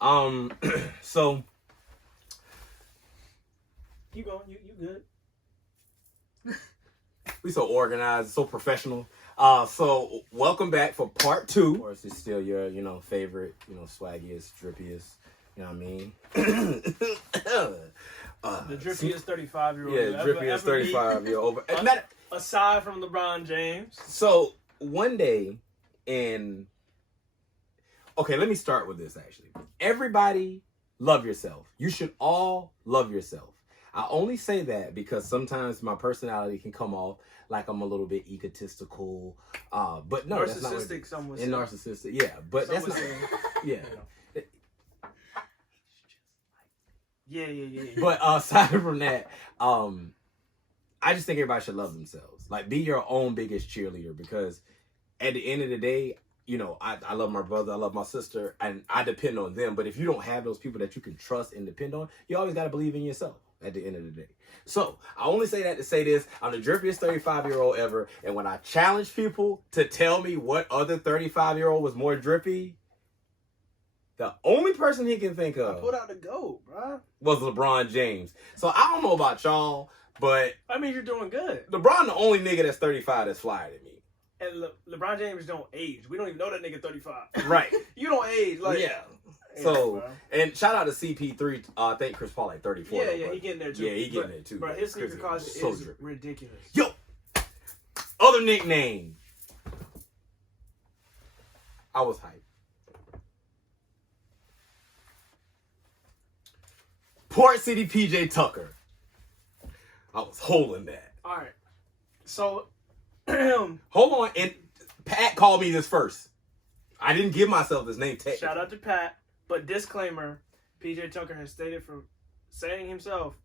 So Keep going. You good? we so organized, so professional. So welcome back for part 2. Of course, it's still your, favorite, swaggiest, drippiest. You know what I mean? The drippiest 35-year-old. Yeah, drippiest 35-year-old. Aside from LeBron James. So one day, okay, let me start with this actually. Everybody love yourself. You should all love yourself. I only say that because sometimes my personality can come off like I'm a little bit egotistical. But no, that's not narcissistic. Someone and narcissistic, yeah. But that's not. Yeah. Yeah. But aside from that, I just think everybody should love themselves. Like, be your own biggest cheerleader, because at the end of the day, I love my brother, I love my sister, and I depend on them. But if you don't have those people that you can trust and depend on, you always got to believe in yourself at the end of the day. So I only say that to say this: I'm the drippiest 35-year-old ever, and when I challenge people to tell me what other 35-year-old was more drippy, the only person he can think of put out the GOAT, bro, was LeBron James. So I don't know about y'all, but I mean, you're doing good. LeBron the only nigga that's 35 that's flyer than me. And LeBron James don't age. We don't even know that nigga 35. Right. You don't age. Like, yeah. So, and shout out to CP3. I think Chris Paul like 34. Yeah, he getting there too. Yeah, he getting there too. Bro, his sneaker cost is ridiculous. Yo, other nickname. I was hyped. Port City PJ Tucker. I was holding that. All right. So, hold on. And Pat called me this first. I didn't give myself this name. Shout out to Pat. But disclaimer, PJ Tucker has stated from saying himself,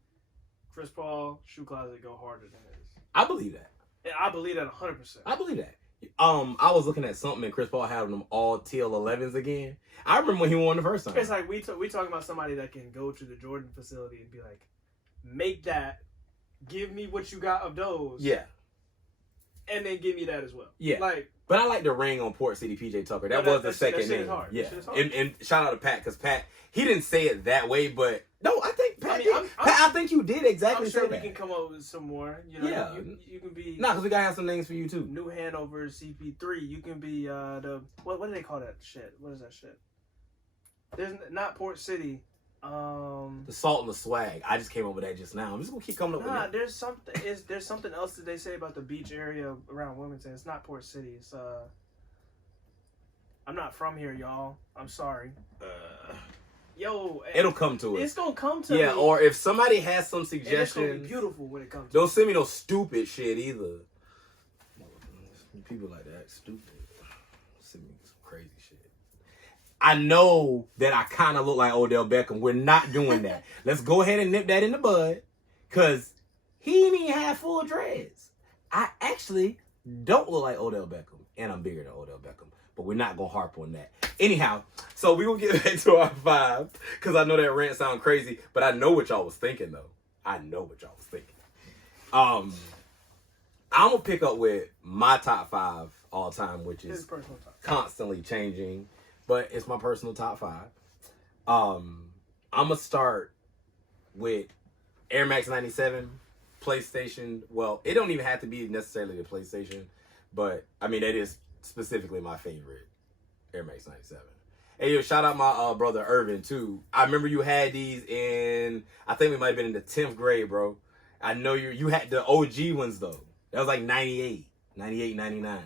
Chris Paul shoe closet go harder than his. I believe that. And I believe that 100%. I believe that. I was looking at something and Chris Paul having them all teal 11s again. I remember when he won the first time. It's like we talking about somebody that can go to the Jordan facility and be like, make that, give me what you got of those. Yeah. And then give me that as well. Yeah. But I like the ring on Port City PJ Tucker. That was the second name. Yeah. And shout out to Pat, because Pat, he didn't say it that way, but no, I think Pat did. I think you did exactly say that. I'm sure we can come up with some more. Yeah. You can be. Nah, because we gotta have some names for you too. New Hanover CP3. You can be what do they call that shit? What is that shit? There's not Port City. The Salt and the Swag. I just came up with that just now. I'm just gonna keep coming up with that. There's something else that they say about the beach area around Wilmington. It's not Port City. It's I'm not from here, y'all. I'm sorry. Yo, it'll come to us. It's gonna come to me. Or if somebody has some suggestions, it's gonna be beautiful when it comes to don't send me no stupid shit either. People like that, stupid. Send me some crazy shit. I know that I kind of look like Odell Beckham. We're not doing that. Let's go ahead and nip that in the bud, because he ain't even have full dreads. I actually don't look like Odell Beckham, and I'm bigger than Odell Beckham. But we're not going to harp on that. Anyhow, so we will get back to our 5, because I know that rant sounds crazy, but I know what y'all was thinking, though. I know what y'all was thinking. I'm going to pick up with my top 5 all time, which is constantly changing. But it's my personal top 5. I'm going to start with Air Max 97, PlayStation. Well, it don't even have to be necessarily the PlayStation. But, I mean, that is specifically my favorite Air Max 97. Hey, yo, shout out my brother Irvin, too. I remember you had these in, I think we might have been in the 10th grade, bro. I know you had the OG ones, though. That was like 98, 99.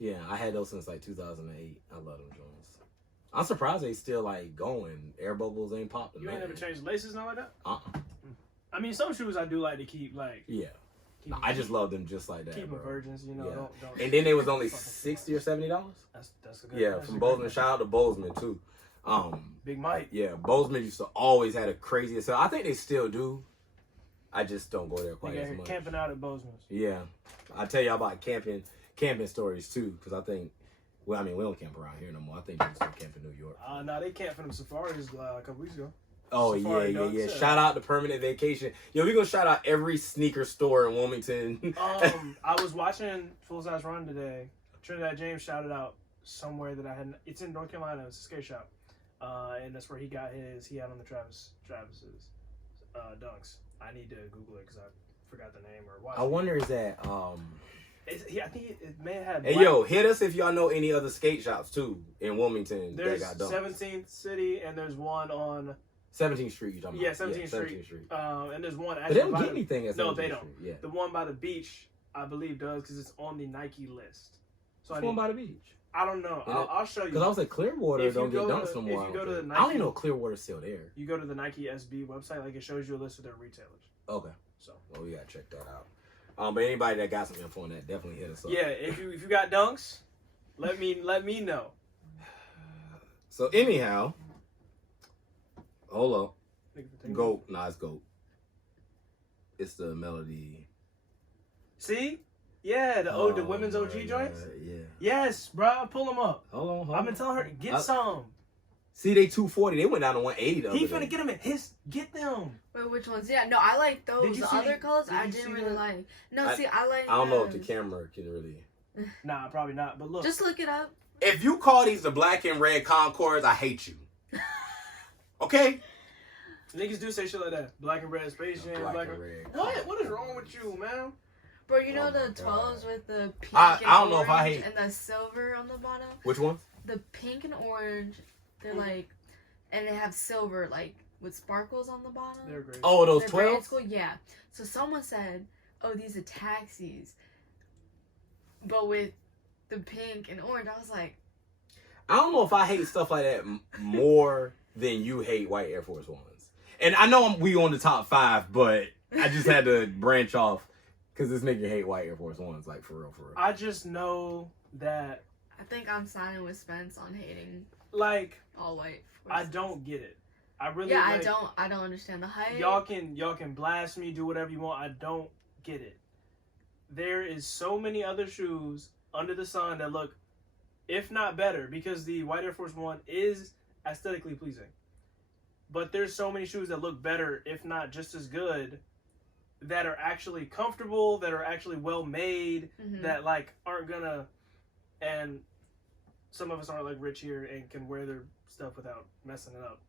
Yeah, I had those since like 2008. I love them joints. I'm surprised they still like going. Air bubbles ain't popping. You ain't never changed laces, not like that? I mean, some shoes I do like to keep like. Yeah. I just love them just like that. Keep them virgins, you know. Yeah. Don't and then they was only $60 or $70. That's a good. Yeah, from Bozeman. Shout out to Bozeman too. Big Mike. Yeah, Bozeman used to always had a crazy sale. I think they still do. I just don't go there quite as much. Camping out at Bozeman's. Yeah, I tell y'all about camping stories too, because I think, well, I mean, we don't camp around here no more. I think they still camp in New York. No, they camped for them safaris a couple weeks ago. Oh, Safari yeah. Shout out to Permanent Vacation. Yo, we gonna shout out every sneaker store in Wilmington. I was watching Full Size Run today. Trinidad James shouted out somewhere that I hadn't. It's in North Carolina. It's a skate shop. and that's where he got his. He had on the Travis's dunks. I need to Google it because I forgot the name or watch. I wonder is that I think it may have. Hey, yo, hit us if y'all know any other skate shops too in Wilmington There's that got dunks. 17th City, and there's one on 17th Street. You talking yeah, about? 17th Street. And there's one. But they don't get anything at 17th No, they don't. Street. Yeah. The one by the beach, I believe, does because it's on the Nike list. So One by the beach. I don't know. I'll show you. Because I was at Clearwater, don't get dunks no more. If you go to the Nike, I don't even know if Clearwater's still there. You go to the Nike SB website, like it shows you a list of their retailers. Okay. So well, we gotta check that out. But anybody that got some info on that, definitely hit us up. Yeah, if you got dunks, let me know. So anyhow, hold up. Goat, nah, it's Goat. It's the Melody. See? Yeah, the women's OG joints. Yeah. Yes, bro. Pull them up. Hold on. I've been telling her get some. See, they 240. They went down to 180. The He other finna day. get them in his. Get them. Wait, which ones? Yeah, no, I like those. Did you The see other colors, did I you didn't see really that? like. No, see, I like. I don't know if the camera can really. Nah, probably not. But look, Just look it up. If you call these the black and red Concords, I hate you. Okay. niggas do say shit like that. Black and red Space Jam. Black and red. What is wrong with you, man? Bro, you know Oh the my 12s with the pink I and don't know if I orange hate- and the silver on the bottom? Which ones? The pink and orange, they're like, and they have silver, like, with sparkles on the bottom. They're great. Oh, those They're brand 12s? school, yeah. So someone said, oh, these are taxis. But with the pink and orange, I was like, I don't know if I hate stuff like that more than you hate white Air Force Ones. And I know we on the top 5, but I just had to branch off because this nigga hate white Air Force Ones, like for real, for real. I just know that, I think I'm signing with Spence on hating like, all white. I don't get it. I really Yeah, like, I don't understand the hype. y'all can blast me, do whatever you want. I don't get it. There is so many other shoes under the sun that look, if not better, because the white Air Force One is aesthetically pleasing. But there's so many shoes that look better, if not just as good, that are actually comfortable, that are actually well made, that like aren't gonna, and some of us aren't like rich here and can wear their stuff without messing it up.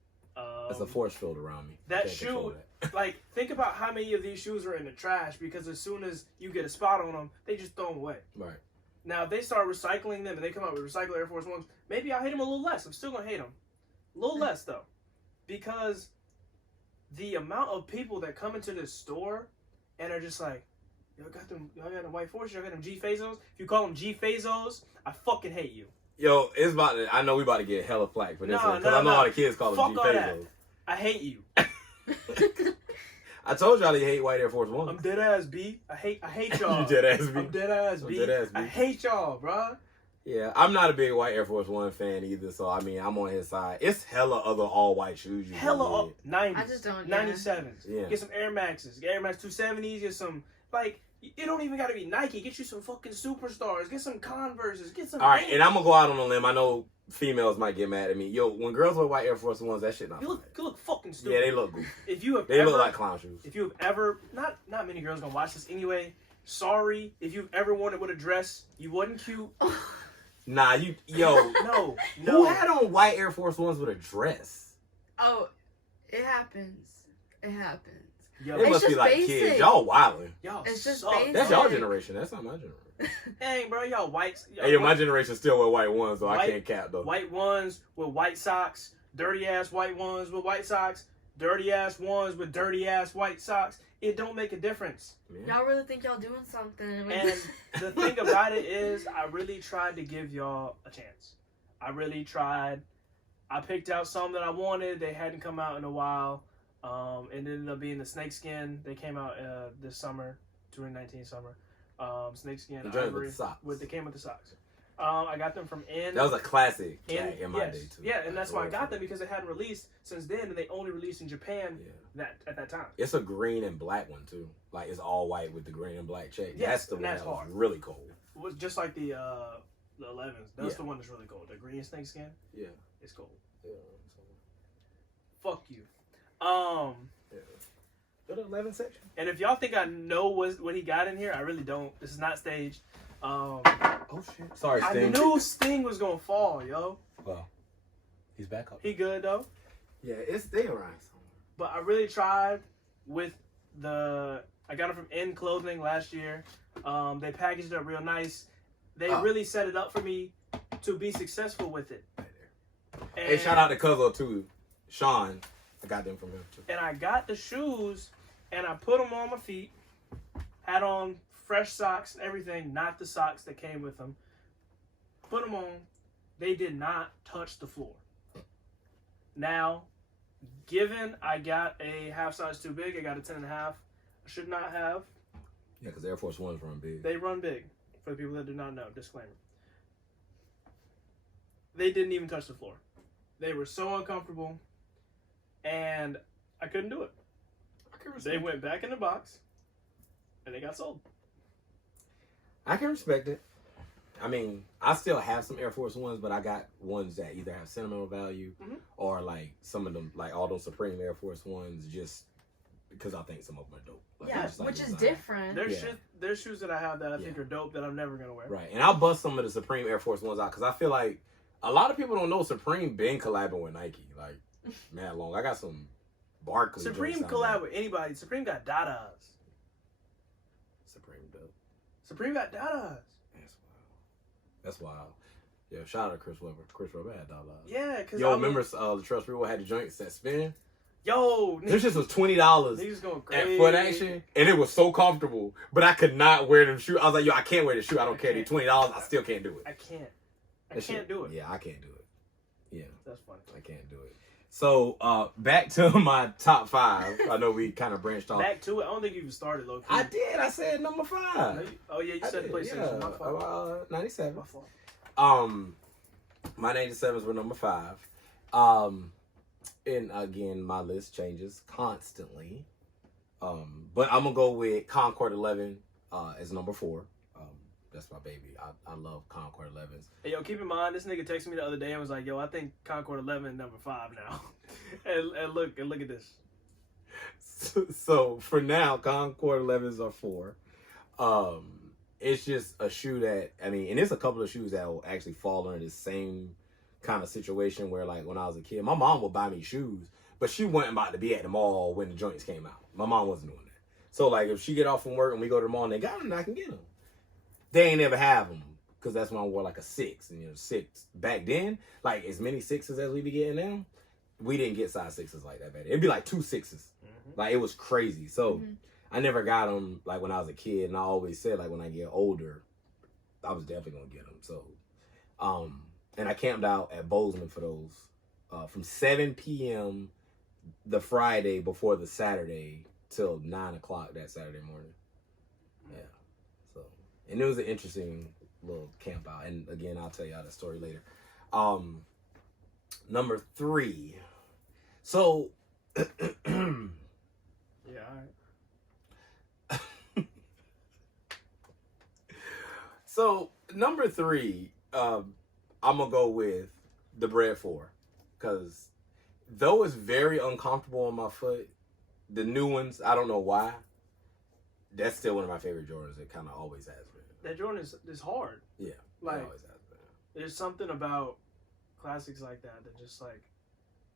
There's a force field around me. That Can't control shoe, that. like, think about how many of these shoes are in the trash because as soon as you get a spot on them, they just throw them away. Right. Now, if they start recycling them and they come out with recycled Air Force Ones, maybe I'll hate them a little less. I'm still going to hate them. A little less, though. Because the amount of people that come into this store and are just like, y'all got them white forces, y'all got them G Fazos. If you call them G Fazos, I fucking hate you. Yo, it's about to, I know we about to get hella flack for this one, because I know all the kids call them G Fuck all that. Fazos. I hate you. I told y'all they hate white Air Force Ones. I'm dead ass B. I hate y'all. You dead ass B. I'm dead ass B. Dead ass B. I hate y'all, bro. Yeah, I'm not a big white Air Force One fan either, so I mean, I'm on his side. It's hella other all white shoes. You Hella can get. 90s. I just don't, 97s. Yeah. Get some Air Maxes. Get Air Max 270s. Get some, like, it don't even got to be Nike. Get you some fucking Superstars. Get some Converses. Get some. All right, and I'm gonna go out on a limb. I know females might get mad at me. Yo, when girls wear white Air Force Ones, that shit not. You look fucking stupid. Yeah, they look goofy. If you have They ever, look like clown shoes. If you have ever, not many girls gonna watch this anyway. Sorry, if you've ever worn it with a dress, you wasn't cute. Nah, yo. No. Who had on white Air Force Ones with a dress? Oh, it happens. It happens. Yo, They It's must be just like basic. kids. Y'all wildin'. y'all It's just suck. basic. That's y'all generation. That's not my generation. Dang, bro, y'all whites. Hey, yo, my generation still wear white ones, so I White- can't cap though. White ones with white socks, dirty ass white ones with white socks, dirty ass ones with dirty ass white socks. It don't make a difference. Yeah. Y'all really think y'all doing something. And the thing about it is, I really tried to give y'all a chance. I really tried. I picked out some that I wanted. They hadn't come out in a while. It ended up being the snakeskin. They came out this summer, 2019 summer. Snakeskin The joint ivory with the socks. They came with the socks. I got them from That was a classic tag in my yes. day too. Yeah, and that's why I got them because they hadn't released since then, and they only released in Japan at that time. It's a green and black one too. Like it's all white with the green and black check. Yes, That's the and one that's that was hard. really cold. It was just like the 11s. That's Yeah. the one that's really cold. The green snakeskin. Yeah. It's cold. Yeah. Fuck you. Yeah. Go to 11 section. And if y'all think I know what he got in here, I really don't. This is not staged. Oh shit. Sorry, I Sting. knew Sting was gonna fall, yo. Well, He's back up. He good though. Yeah, they around somewhere. But I really tried with I got it from In Clothing last year. They packaged it up real nice. They really set it up for me to be successful with it. Right there. Hey, shout out to Cuzzo too. Sean. I got them from him too. And I got the shoes and I put them on my feet. Had on fresh socks and everything, not the socks that came with them. Put them on. They did not touch the floor. Now, given I got a half size too big, I got a 10.5. I should not have. Yeah, because Air Force Ones run big. They run big. For the people that do not know, disclaimer. They didn't even touch the floor. They were so uncomfortable, and I couldn't do it. They went back in the box, and they got sold. I can respect it. I mean, I still have some Air Force Ones, but I got ones that either have sentimental value or like some of them, like all those Supreme Air Force Ones, just because I think some of them are dope. Like, Yeah, just, like, which is design. different. There's shoes that I have that I think are dope that I'm never gonna wear. Right, and I'll bust some of the Supreme Air Force Ones out because I feel like a lot of people don't know Supreme been collabing with Nike, like mad long. I got some Barkley. Supreme collab with anybody. Supreme got Dadas. Supreme dope. Supreme got Dadas. That's wild. Yeah, shout out to Chris Webber. Chris Webber had Dadas. Yeah, because remember the Trust Reward had the joints that spin? Yo, this just was $20 niggas going crazy at Foot Action, and it was so comfortable. But I could not wear them shoes. I was like, yo, I can't wear the shoe. I don't care. They're $20. I still can't do it. I can't do it. Yeah, I can't do it. Yeah, that's funny. I can't do it. So back to my top 5. I know we kind of branched off. Back to it. I don't think you even started, low key. I did. I said number 5. Oh yeah, you said PlayStation. Yeah, My fault. 97. My fault. My 97s were number 5. And again, my list changes constantly. But I'm gonna go with Concord 11 as number 4. That's my baby. I love Concord 11s. Hey, yo, keep in mind, this nigga texted me the other day and was like, yo, I think Concord 11 number 5 now. and look at this. So for now, Concord 11s are 4. It's just a shoe that, I mean, and it's a couple of shoes that will actually fall under the same kind of situation where, like, when I was a kid, my mom would buy me shoes, but she wasn't about to be at the mall when the joints came out. My mom wasn't doing that. So, like, if she get off from work and we go to the mall and they got them, I can get them. They ain't never have them because that's when I wore like a 6. And, 6 back then, like, as many 6s as we be getting now, we didn't get size 6s like that back then. It'd be like 2 6s. Like, it was crazy. So, I never got them, like, when I was a kid. And I always said, like, when I get older, I was definitely going to get them. So, and I camped out at Bozeman for those from 7 p.m. the Friday before the Saturday till 9 o'clock that Saturday morning. Yeah. So, and it was an interesting little camp out. And again, I'll tell y'all the story later. Number 3. So, yeah, all right. So, number 3, I'm going to go with the Bread 4. Because though it's very uncomfortable on my foot, the new ones, I don't know why, that's still one of my favorite Jordans. It kind of always has been. That Jordan is hard. Yeah, like, it always has been. There's something about classics like that just like,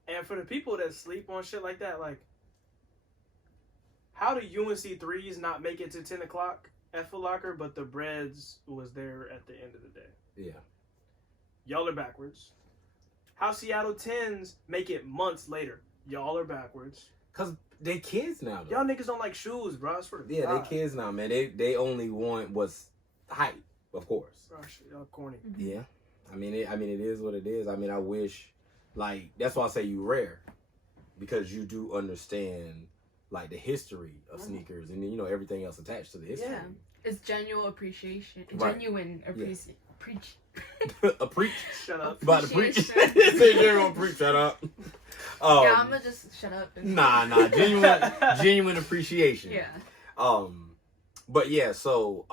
and for the people that sleep on shit like that, like, how do UNC 3s not make it to 10 o'clock at Foot Locker, but the Breads was there at the end of the day? Yeah. Y'all are backwards. How Seattle 10s make it months later? Y'all are backwards. Because they kids now, though. Y'all niggas don't like shoes, bro. I swear to Yeah, God. they kids now, man. They only want what's hype, of course. Bro, shit, y'all corny. Yeah. I mean, it is what it is. I mean, I wish, like, that's why I say you rare. Because you do understand, like, the history of sneakers and, everything else attached to the history. Yeah. It's genuine appreciation. Right. Genuine appreciation. Preach. A preach. Shut up. About to preach. Say Appreciation. you're gonna preach. Shut up. Yeah, I'm gonna just shut up. And Nah. Genuine appreciation. Yeah. But yeah, so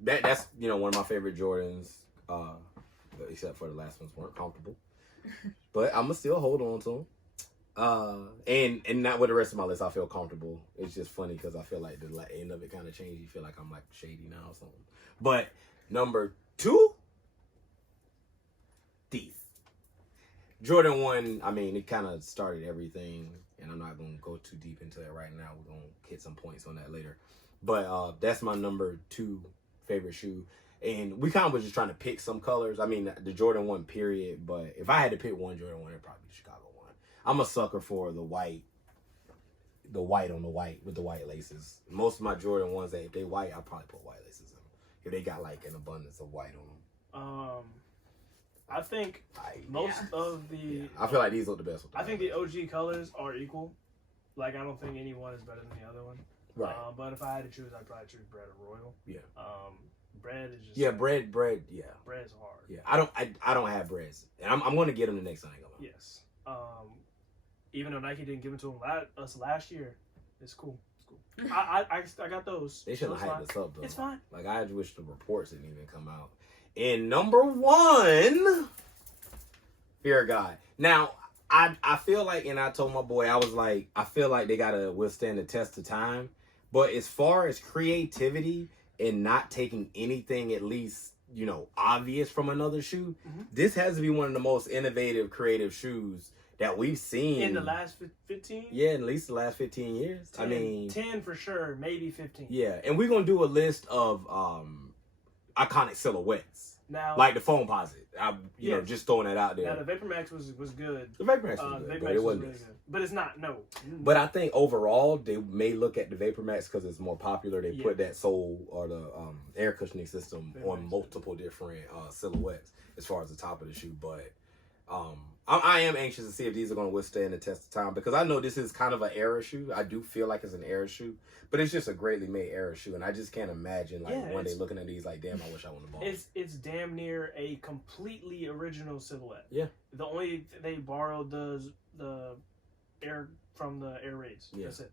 that's one of my favorite Jordans. Except for the last ones weren't comfortable. But I'ma still hold on to them. And not with the rest of my list, I feel comfortable. It's just funny because I feel like the end of it kind of changed. You feel like I'm like shady now or something. But number 2, these. Jordan 1, I mean, it kind of started everything, and I'm not going to go too deep into that right now. We're going to hit some points on that later. But that's my number 2 favorite shoe. And we kind of was just trying to pick some colors. I mean, the Jordan 1 period, but if I had to pick one Jordan 1, it'd probably be the Chicago 1. I'm a sucker for the white on the white with the white laces. Most of my Jordan 1s, if they white, I'll probably put white laces in them. If they got like an abundance of white on them. I think most of the... Yeah. I feel like these look the best. I think the OG colors are equal. Like, I don't think any one is better than the other one. Right. But if I had to choose, I'd probably choose Bread or Royal. Yeah. Bread is just... Yeah, bread, yeah. Bread's hard. Yeah, I don't have breads. And I'm going to get them the next time I go. Yes. Even though Nike didn't give them to us last year, it's cool. It's cool. I got those. They shouldn't have hyped this up, though. It's fine. Like, I wish the reports didn't even come out. And number 1, Fear of God. Now, I feel like, and I told my boy, I was like, I feel like they got to withstand the test of time. But as far as creativity and not taking anything at least, you know, obvious from another shoe, this has to be one of the most innovative, creative shoes that we've seen. In the last 15? Yeah, at least the last 15 years. 10, I mean... 10 for sure, maybe 15. Yeah, and we're going to do a list of iconic silhouettes. Now, like the Foamposite. You know, just throwing that out there. Now, the Vapor Max was good. The Vapor Max was good, Vapor but Max it was wasn't. really good. But it's not, no. But I think overall, they may look at the Vapor Max because it's more popular. They put that sole or the air cushioning system on multiple different silhouettes as far as the top of the shoe. But I am anxious to see if these are going to withstand the test of time because I know this is kind of an era shoe. I do feel like it's an era shoe, but it's just a greatly made era shoe, and I just can't imagine like one day looking at these like, damn, I wish I would have bought it. It's damn near a completely original silhouette. Yeah. The only they borrowed the air from the Air Raids. Yeah. That's it.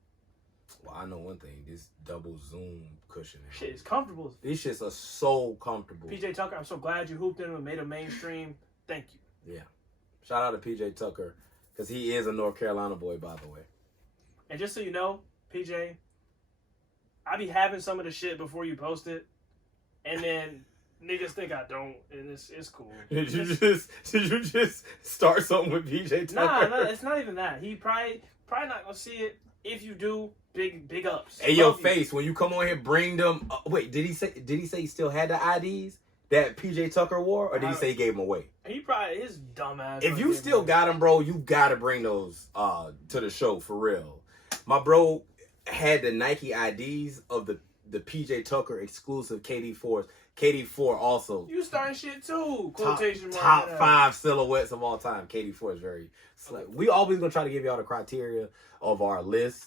Well, I know one thing. This double zoom cushion. Shit is comfortable. These shits are so comfortable. PJ Tucker, I'm so glad you hooped in and made a mainstream. Thank you. Yeah. Shout out to PJ Tucker, because he is a North Carolina boy, by the way. And just so you know, PJ, I be having some of the shit before you post it, and then niggas think I don't, and it's cool. Did you just start something with PJ Tucker? Nah, it's not even that. He probably not gonna see it. If you do, big ups. Hey, yo, Face, when you come on here, bring them. Wait, did he say he still had the IDs that PJ Tucker wore, or did he say he gave them away? He probably, his dumb ass. If you still got them, bro, you gotta bring those to the show for real. My bro had the Nike IDs of the PJ Tucker exclusive KD4s. KD4 also. You starting shit too. Quotation mark. Top 5 silhouettes of all time. KD4 is very. We always gonna try to give y'all the criteria of our list.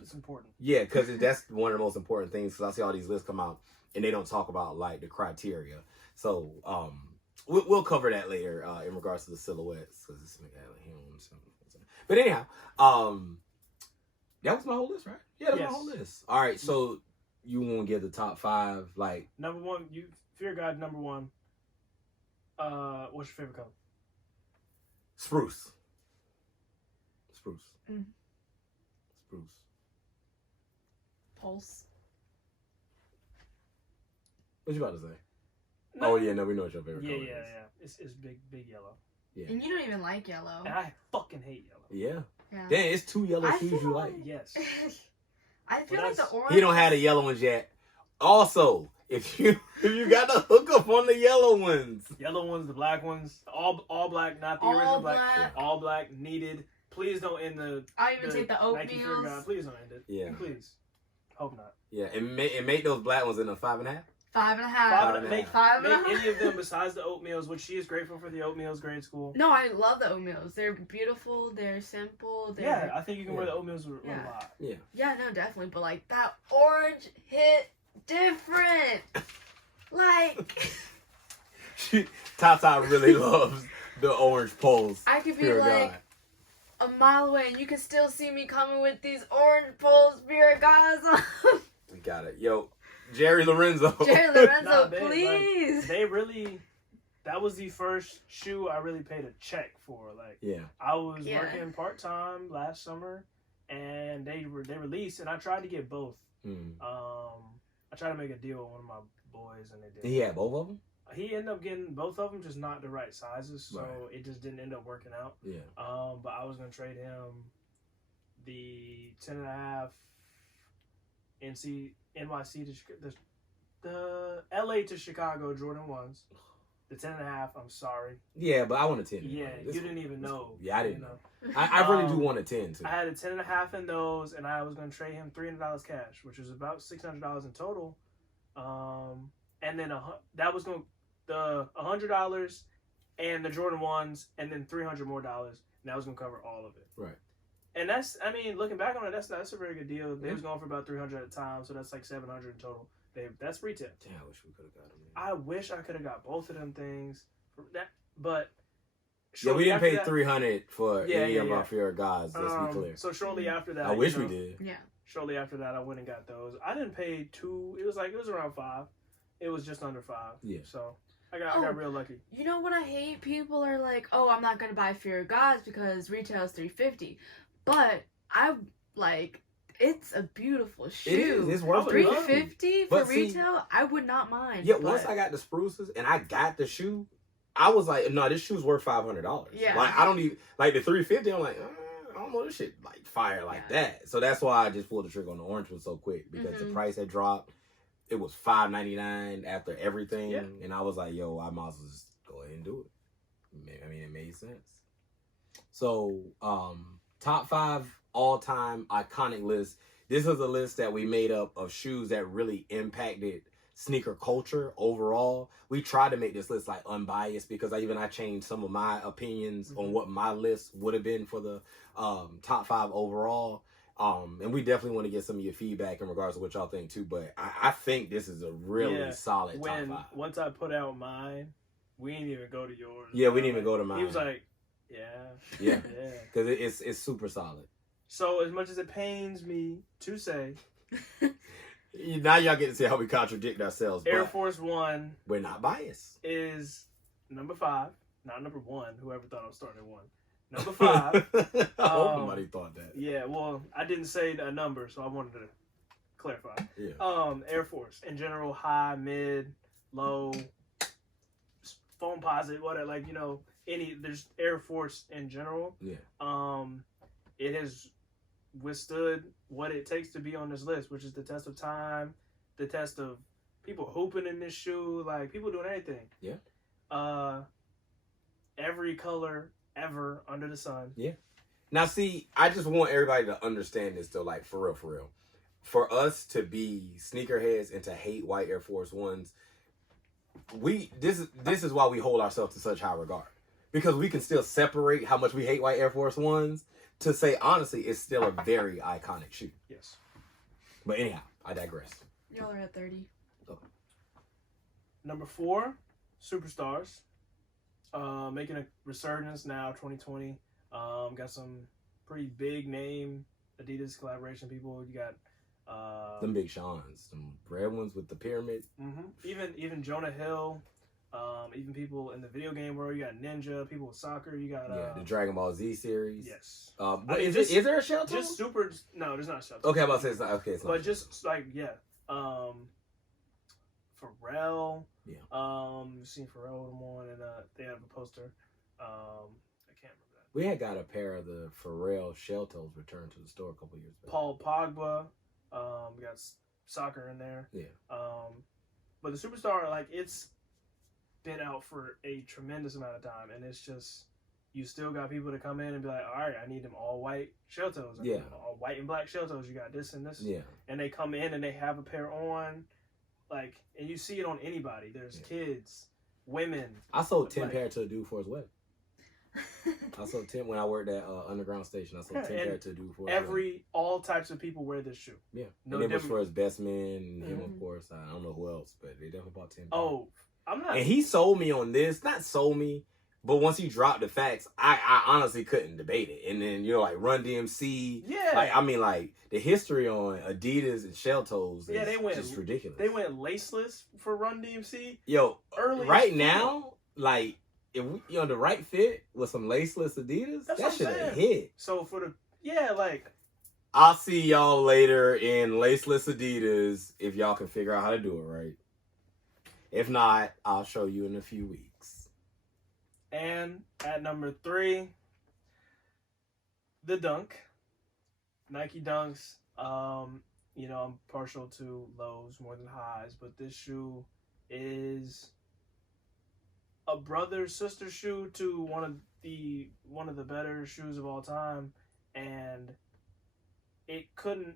It's important. Yeah, because that's one of the most important things. Because I see all these lists come out and they don't talk about like the criteria. So we'll cover that later in regards to the silhouettes. But anyhow, that was my whole list, right? Yeah, that was my whole list. All right, so you want to give the top 5 like number 1? You Fear God number 1. What's your favorite color? Spruce. Pulse. What you about to say? No. Oh yeah, no, we know what your favorite color is. Yeah. It's big yellow. Yeah. And you don't even like yellow. And I fucking hate yellow. Yeah. Damn, it's 2 yellow shoes you like. Yes. I feel like the orange. He don't have the yellow ones yet. Also, if you got the hookup on the yellow ones. Yellow ones, the black ones, all black, not the original black. All black needed. Please don't end the. I even take the Nike Fear God. Please don't end it. Yeah. Please. Hope not. Yeah, and make those black ones in a 5.5. 5.5. Make 5.5. any of them besides the oatmeals, which she is grateful for the oatmeals grade school. No, I love the oatmeals. They're beautiful. They're simple. Yeah, I think you can wear the oatmeals a lot. Yeah. Yeah, no, definitely. But like that orange hit different. Like Tata really loves the orange poles. I could be like a mile away and you can still see me coming with these orange poles, Fear of God. We got it. Yo, Jerry Lorenzo, please. They really, that was the first shoe I really paid a check for. Like, I was working part-time last summer and they released and I tried to get both. I tried to make a deal with one of my boys and they did. He had both of them? He ended up getting both of them, just not the right sizes, so Right. it just didn't end up working out. Yeah. But I was gonna trade him the 10.5 NYC to the LA to Chicago Jordan 1s. The 10.5. I'm sorry. Yeah, but I want a 10. Yeah, This you one- didn't even know. Yeah, I didn't you know. I really do Um, want a 10 too. I had a 10.5 in those, and I was gonna trade him $300 cash, which was about $600 in total. And then that was going the $100 and the Jordan 1s, and then $300 more dollars. And that was gonna cover all of it. Right. And that's, I mean, looking back on it, that's a very good deal. They Yeah. was going for about $300 at a time, so that's like $700 in total. That's retail. Damn, I wish we could have got him. I wish I could have got both of them things for that, but Yeah, we shortly didn't after pay that- $300 for Yeah, any yeah, of yeah. our favorite guys. Let's be clear. So shortly after that, I wish you we know, did. Yeah. Shortly after that, I went and got those. I didn't pay two. It was around $5. It was just under $5. Yeah. So I got real lucky. You know what I hate? People are like, "Oh, I'm not gonna buy Fear of Gods because retail is $350," but I like it's a beautiful shoe. It is. It's worth I would love $350 for But see- retail. I would not mind. Yeah, but- once I got the spruces and I got the shoe, I was like, no, this shoe's worth $500. Yeah. Like, I don't even, like the $350, I'm like, I don't know, this shit like fire like Yeah. that. So that's why I just pulled the trigger on the orange one so quick because the Mhm. price had dropped. It was $5.99 after everything. Yeah. And I was like, yo, I might as well just go ahead and do it. I mean, it made sense. So, top 5 all-time iconic list. This is a list that we made up of shoes that really impacted sneaker culture overall. We tried to make this list like unbiased because I changed some of my opinions on what my list would have been for the top 5 overall. And we definitely want to get some of your feedback in regards to what y'all think too. But I think this is a really solid top 5. Once I put out mine, we didn't even go to yours. Yeah, we didn't even go to mine. He was like, yeah, Yeah, yeah. because it's super solid. So as much as it pains me to say, Now y'all get to see how we contradict ourselves. Air But Force One we're not biased. is number 5, not number 1. Whoever thought I was starting at 1. Number 5. I hope nobody thought that. Yeah, well, I didn't say a number, so I wanted to clarify. Yeah. Air Force in general, high, mid, low, foam posit, whatever. Like, you know, there's Air Force in general. Yeah. It has withstood what it takes to be on this list, which is the test of time, the test of people hooping in this shoe, like people doing anything. Yeah. Every color ever under the sun. Yeah. Now, see, I just want everybody to understand this, though, like, for real. For us to be sneakerheads and to hate white Air Force Ones, this is why we hold ourselves to such high regard. Because we can still separate how much we hate white Air Force Ones to say, honestly, it's still a very iconic shoe. Yes. But anyhow, I digress. Y'all are at 30. Number 4, Superstars. Making a resurgence now, 2020. Got some pretty big name Adidas collaboration people. You got Them Big Sean's, them red ones with the pyramid. even Jonah Hill. Even people in the video game world. You got Ninja. People with soccer. You got The Dragon Ball Z series. yes. What, I mean, is there a shell toe? Just super. No, there's not a shell. Okay, I'm about to say it's not. Okay, it's not. But just like Pharrell. Yeah. Seen Pharrell with them on, and they have a poster. I can't remember that. We had got a pair of the Pharrell shell toes returned to the store a couple years back. Paul Pogba. We got soccer in there. Yeah. But the Superstar, like, it's been out for a tremendous amount of time, and it's just you still got people to come in and be like, all right, I need them all white shell toes. I need them all white and black shell toes. You got this and this. Yeah. And they come in and they have a pair on, like, and you see it on anybody. There's kids, women. I sold 10 like- pair to a dude for his wedding. I sold 10 when I worked at Underground Station. I sold 10 pair to a dude for his wedding. All types of people wear this shoe. Yeah. No And it was different- for his best man and him, Mhm. of course. I don't know who else, but they definitely bought 10 pair. Oh, I'm not. And he sold me on this. Not sold me, but once he dropped the facts, I honestly couldn't debate it. And then, like Run DMC. Yeah. Like, I mean, like, the history on Adidas and shell toes is they went just ridiculous. They went laceless for Run DMC. Yo, Early right as now, like, if we, the right fit with some laceless Adidas, That's that what should I'm have saying. hit. So like, I'll see y'all later in laceless Adidas if y'all can figure out how to do it right. If not, I'll show you in a few weeks. And at number 3, the Dunk. Nike Dunks. You know, I'm partial to lows more than highs, but this shoe is a brother sister shoe to one of the better shoes of all time, and it couldn't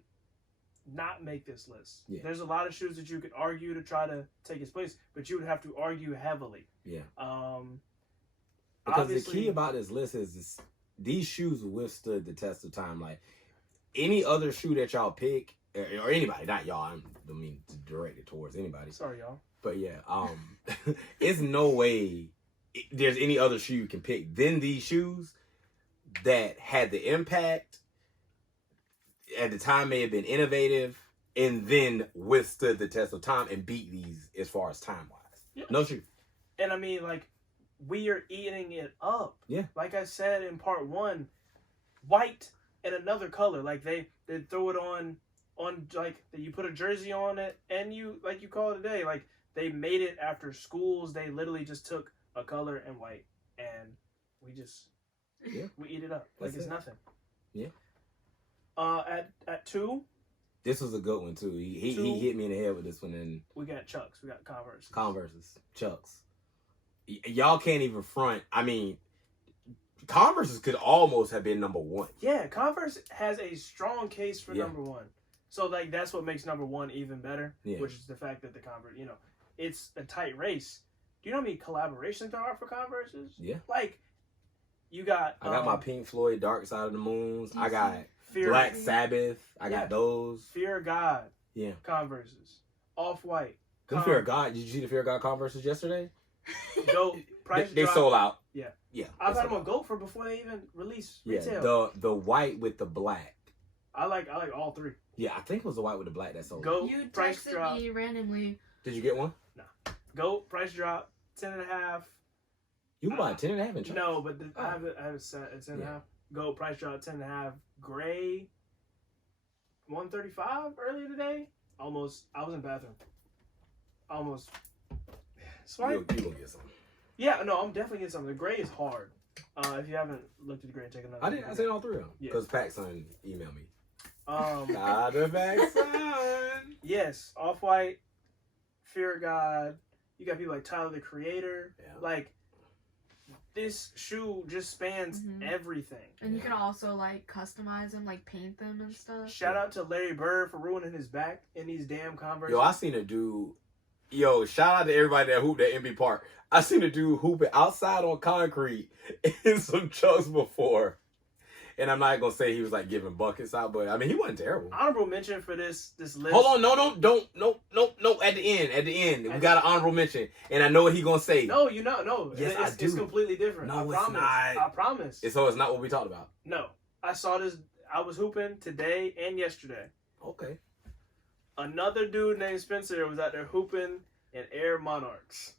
not make this list. Yeah. There's a lot of shoes that you could argue to try to take its place, but you would have to argue heavily. Yeah. Because the Obviously- key about this list is these shoes withstood the test of time. Like any other shoe that y'all pick, or anybody, not y'all. I don't mean to direct it towards anybody. Sorry, y'all. But yeah, it's no way there's any other shoe you can pick than these shoes that had the impact at the time, may have been innovative, and then withstood the test of time and beat these as far as time wise. Yeah. No shoe. And I mean, like, we are eating it up. Yeah. Like I said in part 1, white and another color. Like they throw it on like you put a jersey on it and you call it a day. Like they made it after schools. They literally just took a color and white and we eat it up. Like it's nothing. Yeah. At 2, This was a good one too. He hit me in the head with this one. And we got Chucks. We got Converse. Converses, Chucks. Y'all can't even front. I mean, Converses could almost have been number 1. Yeah, Converse has a strong case for Yeah. number 1. So like that's what makes number 1 even better, Yeah. which is the fact that the Converse, you know, it's a tight race. Do you know how many collaborations there are for Converses? Yeah. Like, you got. I got my Pink Floyd Dark Side of the Moons. I got Fear, Black Sabbath. I Yeah. got those. Fear of God. Yeah. Converses. Off-White. The Fear of God. Did you see the Fear of God Converses yesterday? Go price They drop. sold out. Yeah. Yeah. I've they had them sold on out. Go for before they even release Yeah. retail. The white with the black. I like all 3. Yeah, I think it was the white with the black that sold. Go You price texted drop. me randomly. Did you get one? Go price drop. 10.5. You can buy a 10.5 inch. No, but Oh. I have it set at 10.5. Yeah. Go price drop 10.5. Gray 135 earlier today. Almost. I was in the bathroom. Almost. Swipe. You gonna get some. Yeah, no, I'm definitely getting something. The gray is hard. If you haven't looked at the gray, take another. I did. I seen all 3 of them Yeah. because PacSun emailed me. Um. the PacSun. Yes, Off-White, Fear of God. You got people like Tyler the Creator. Yeah. Like, this shoe just spans Mhm. everything. And you can also like customize them, like paint them and stuff. Shout out to Larry Bird for ruining his back in these damn Converse. Yo, I seen a dude. Yo, shout out to everybody that hooped at MB Park. I seen a dude hooping outside on concrete in some Chucks before. And I'm not gonna say he was like giving buckets out, but I mean he wasn't terrible. Honorable mention for this list. Hold on, no. At the end, we got an honorable mention, and I know what he gonna say. No, no. Yes, I It's do. completely different. No, I it's promise. not. I promise. So it's not what we talked about. No, I saw this. I was hooping today and yesterday. Okay. Another dude named Spencer was out there hooping in Air Monarchs.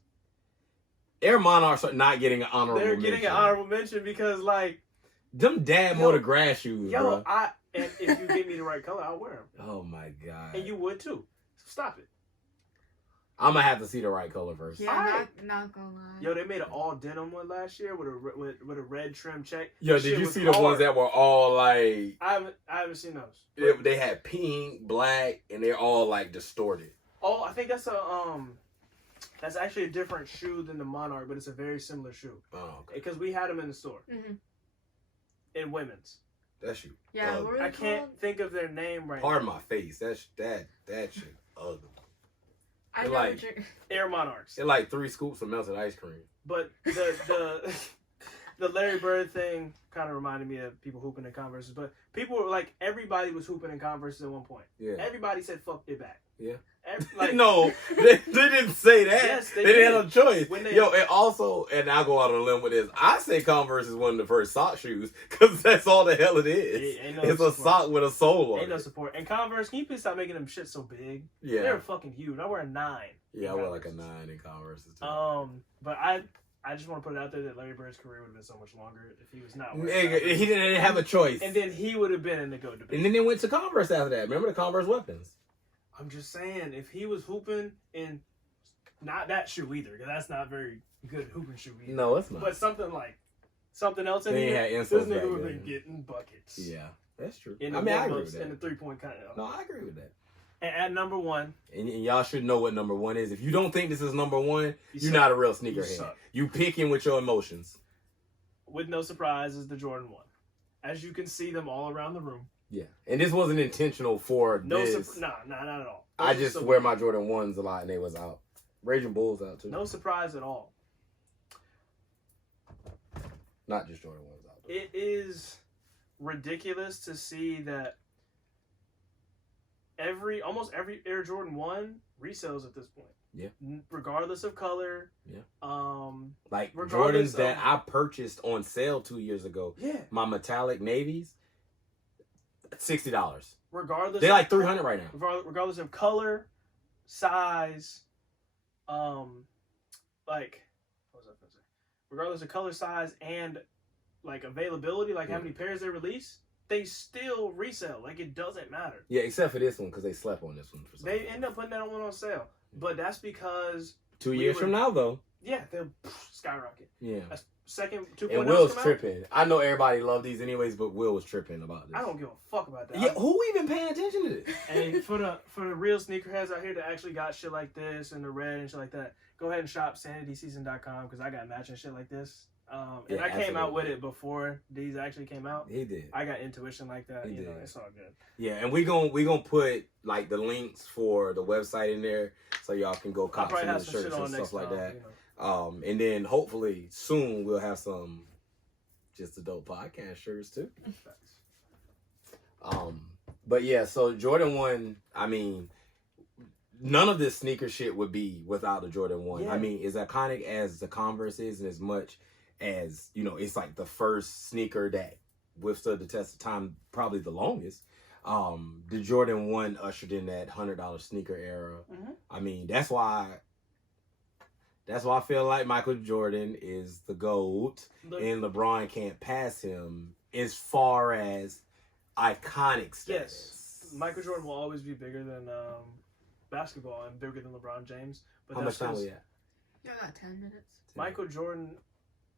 Air Monarchs are not getting an honorable They're mention. getting an honorable mention because, like, Them dad Yo, motor grass shoes, yo, bro. and if you give me the right color, I'll wear them. Oh my god. And you would too. So stop it. I'm gonna have to see the right color first. Yeah, Alright. not gonna lie. Yo, they made an all denim one last year with a red trim check. Yo, Shit did you was see the hard. ones that were all like I haven't seen those. they had pink, black, and they're all like distorted? Oh, I think that's actually a different shoe than the Monarch, but it's a very similar shoe Oh, okay. because we had them in the store Mhm. in women's. That shoe. Yeah, ugly. what were I they can't called? think of their name right Pardon now. my face. That shit ugly. I They're know like- what you're- Air Monarchs. It's like 3 scoops of melted ice cream. But the the Larry Bird thing kind of reminded me of people hooping in Converses. But people were like, everybody was hooping in Converses at one point. Yeah. Everybody said fuck it back. Yeah. Like, No, they didn't say that. Yes, they didn't did. have no choice. When they- Yo, and also, and I'll go out on a limb with this. I say Converse is one of the first sock shoes because that's all the hell it is. Ain't no It's a support. sock with a sole on Ain't no it. support. And Converse, can you please stop making them shit so big? Yeah, They're fucking huge. I wear a 9. yeah, I wear like a Converses. 9 in Converse too. But I just want to put it out there that Larry Bird's career would have been so much longer if he was not wearing Nigga, Converse. he didn't have a choice. And then he would have been in the GOAT debate. And then they went to Converse after that. Remember the Converse weapons? I'm just saying, if he was hooping in Not that shoe either, because that's not very good hooping shoe either. No, it's not. But something else in They here. had This insoles nigga back would have then. been getting buckets. Yeah, that's true. In the I mean, I agree with in the that. 3-point contest. No, I agree with that. And at number 1, And y'all should know what number 1 is. If you don't think this is number 1, you're suck. not a real You sneakerhead. suck. You picking with your emotions. with no surprise, is the Jordan 1. As you can see them all around the room. Yeah, and this wasn't intentional for this. Nah, not at all. I just wear my Jordan 1s a lot, and they was out. Raging Bulls out too. No surprise at all. Not just Jordan 1s out. It is ridiculous to see that almost every Air Jordan 1 resells at this point. Yeah. Regardless of color. Yeah. Like Jordans that I purchased on sale 2 years ago. Yeah. My metallic navies, $60. Regardless, They're like $300 right now. Regardless of color, size, like, what was I gonna say? Regardless of color, size, and like availability, like how many pairs they release, they still resell. Like, it doesn't matter. Yeah, except for this one because they slept on this one for some They reason. end up putting that one on sale, but that's because 2 years from now, though. yeah, they'll skyrocket. Yeah. A second 2.0 And Will's come out, tripping. I know everybody loved these anyways, but Will was tripping about this. I don't give a fuck about that. Yeah, who even paying attention to this? And for the real sneakerheads out here that actually got shit like this and the red and shit like that, go ahead and shop sanityseason.com because I got matching shit like this. And I came out with it before these actually came out. He did. I got intuition like that. He You know, did. it's all good. Yeah, and we gonna put like the links for the website in there so y'all can go I'll cop probably some have of the some shit shirts on and next stuff like time. that. You know. And then hopefully soon we'll have some Just a Dope podcast shirts too. But yeah, so Jordan 1, I mean, none of this sneaker shit would be without the Jordan 1. Yeah. I mean, as iconic as the Converse is and as much as, you know, it's like the first sneaker that withstood the test of time probably the longest. The Jordan 1 ushered in that $100 sneaker era. Mm-hmm. I mean, that's why I feel like Michael Jordan is the GOAT and LeBron can't pass him as far as iconic status. Yes, Michael Jordan will always be bigger than basketball and bigger than LeBron James. But How much time we at? You got 10 minutes. Michael Jordan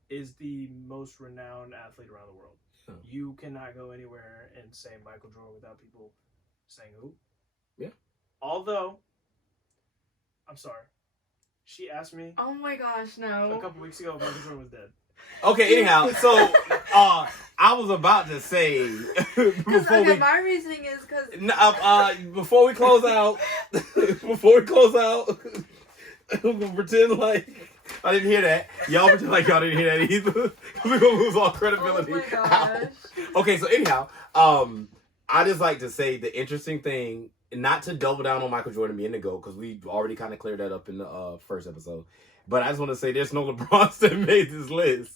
is the most renowned athlete around the world. Yeah. You cannot go anywhere and say Michael Jordan without people saying who. Yeah. Although, I'm sorry, she asked me Oh my gosh, no. a couple weeks ago if Michael Jordan was dead. Okay, anyhow, so I was about to say Because my reasoning is because before we close out, I'm gonna pretend like I didn't hear that. Y'all pretend like y'all didn't hear that either. We're gonna lose all credibility. Oh my gosh. Okay, so anyhow, I just like to say the interesting thing, not to double down on Michael Jordan being the GOAT, because we already kind of cleared that up in the first episode. But I just want to say there's no LeBron that made this list.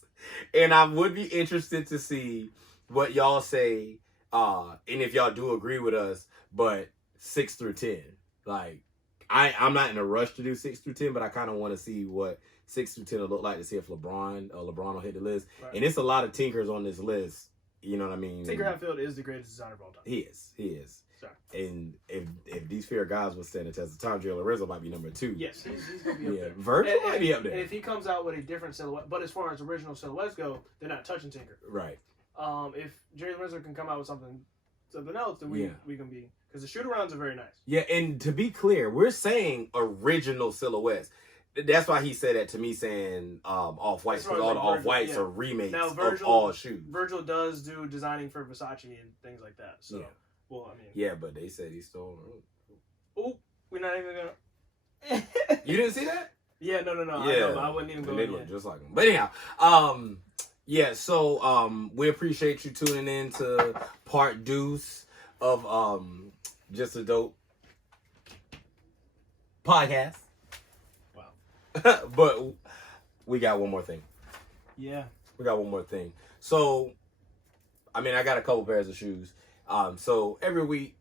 And I would be interested to see what y'all say, and if y'all do agree with us, but 6 through 10. Like, I'm not in a rush to do 6 through 10, but I kind of want to see what 6 through 10 will look like to see if LeBron will hit the list. Right. And it's a lot of tinkers on this list. You know what I mean? Tinker Hatfield is the greatest designer of all time. He is. Sorry. And if these fair guys would stand the test of time, Jalen Rizzo might be number 2. Yes, he's going to be up there. Virgil might be up And there. if he comes out with a different silhouette, but as far as original silhouettes go, they're not touching Tinker. Right. If Jerry Rizzo can come out with something else, then we can be, because the shoot arounds are very nice. Yeah, and to be clear, we're saying original silhouettes. That's why he said that to me, saying off-whites, As far because as, all like, the off-whites Virgil, are remakes Now, of all shoes. Virgil does do designing for Versace and things like that. So, Yeah. well, I mean, Yeah, but they said he stole. oh, we're not even gonna. You didn't see that? Yeah, no. Yeah, I know, but I wouldn't even go And they in. look just like him. But anyhow, yeah. So we appreciate you tuning in to part deuce of Just a Dope podcast. Wow. But we got one more thing. Yeah. We got one more thing. So, I mean, I got a couple pairs of shoes. So every week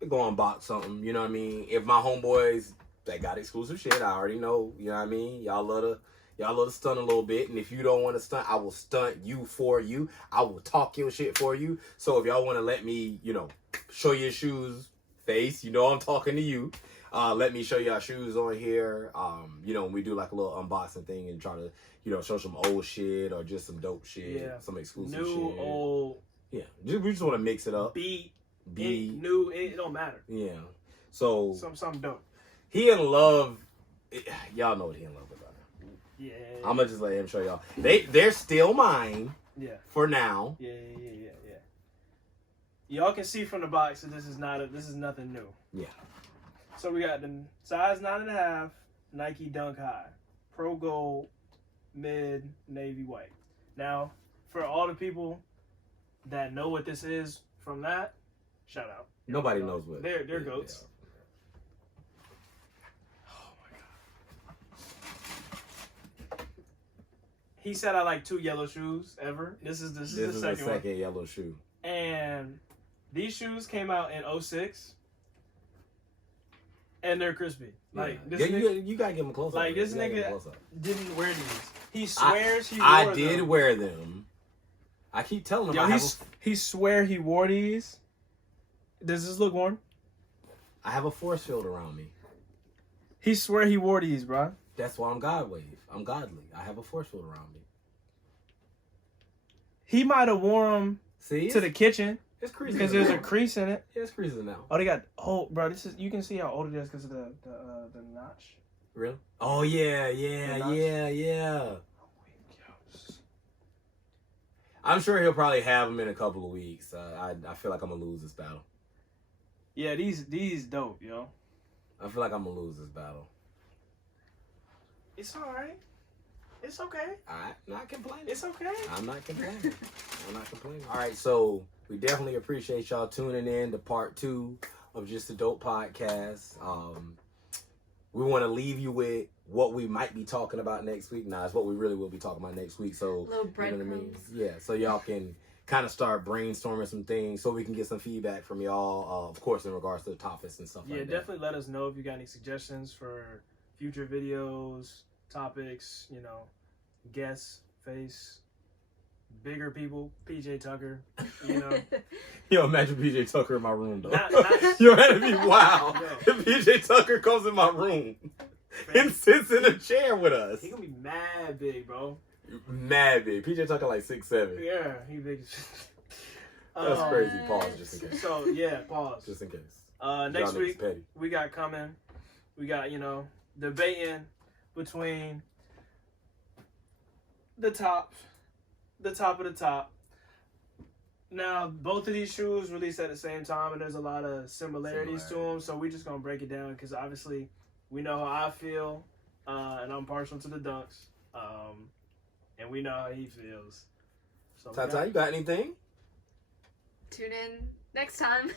we go unbox something. You know what I mean? If my homeboys that got exclusive shit, I already know. You know what I mean? Y'all love to stunt a little bit. And if you don't want to stunt, I will stunt you for you. I will talk your shit for you. So if y'all want to let me, show your shoes face, I'm talking to you. let me show y'all shoes on here. You know, we do like a little unboxing thing and try to, you know, show some old shit or just some dope shit, some exclusive new, shit. old. Yeah, we just want to mix it up. Beat, new, it don't matter. Yeah. So something dope. he in love. Y'all know what he in love with. Yeah. I'm gonna just let him show y'all. They're still mine. Yeah. For now. Yeah. Y'all can see from the box that this is nothing new. Yeah. So we got the size 9.5 Nike Dunk High, Pro Gold, mid navy white. Now, for all the people that know what this is from that, shout out. Nobody knows what. They're goats. He said I like 2 yellow shoes ever. This is the second one. Yellow shoe. And these shoes came out in 2006. And they're crispy. Like this nigga, you gotta give him a close up. Like this nigga didn't wear these. He swears he wore them. I did wear them. I keep telling him he swear he wore these. Does this look worn? I have a force field around me. He swear he wore these, bro. That's why I'm God wave. I'm godly. I have a force field around me. He might have worn them to the kitchen. It's creasing because there's a crease in it. Yeah, it's creasing now. Oh, they got bro. This is you can see how old it is because of the notch. Really? Oh yeah. Oh, I'm sure he'll probably have them in a couple of weeks. I feel like I'm gonna lose this battle. Yeah, these dope, yo. I feel like I'm gonna lose this battle. It's all right. It's okay. I'm not complaining. It's okay. I'm not complaining. All right, so we definitely appreciate y'all tuning in to part 2 of Just a Dope Podcast. We want to leave you with what we might be talking about next week. Nah, it's what we really will be talking about next week. So, little breadcrumbs. You know what I mean? Yeah, so y'all can kind of start brainstorming some things so we can get some feedback from y'all, of course, in regards to the topics and stuff like that. Yeah, definitely let us know if you got any suggestions for future videos, topics, you know, guests, face, bigger people, PJ Tucker, you know. Yo, imagine PJ Tucker in my room, though. Not, Yo, that'd be wild. If PJ Tucker comes in my room and sits in a chair with us. He gonna be mad big, bro. Mad big. PJ Tucker like 6'7". Yeah, he big. That's crazy. Pause, just in case. So, yeah, pause. Just in case. Next week, we got coming. We got, you know, debating between the top of the top. Now, both of these shoes released at the same time, and there's a lot of similarities to them, so we're just going to break it down, because obviously, we know how I feel, and I'm partial to the Dunks, and we know how he feels. So Tata, you got anything? Tune in next time.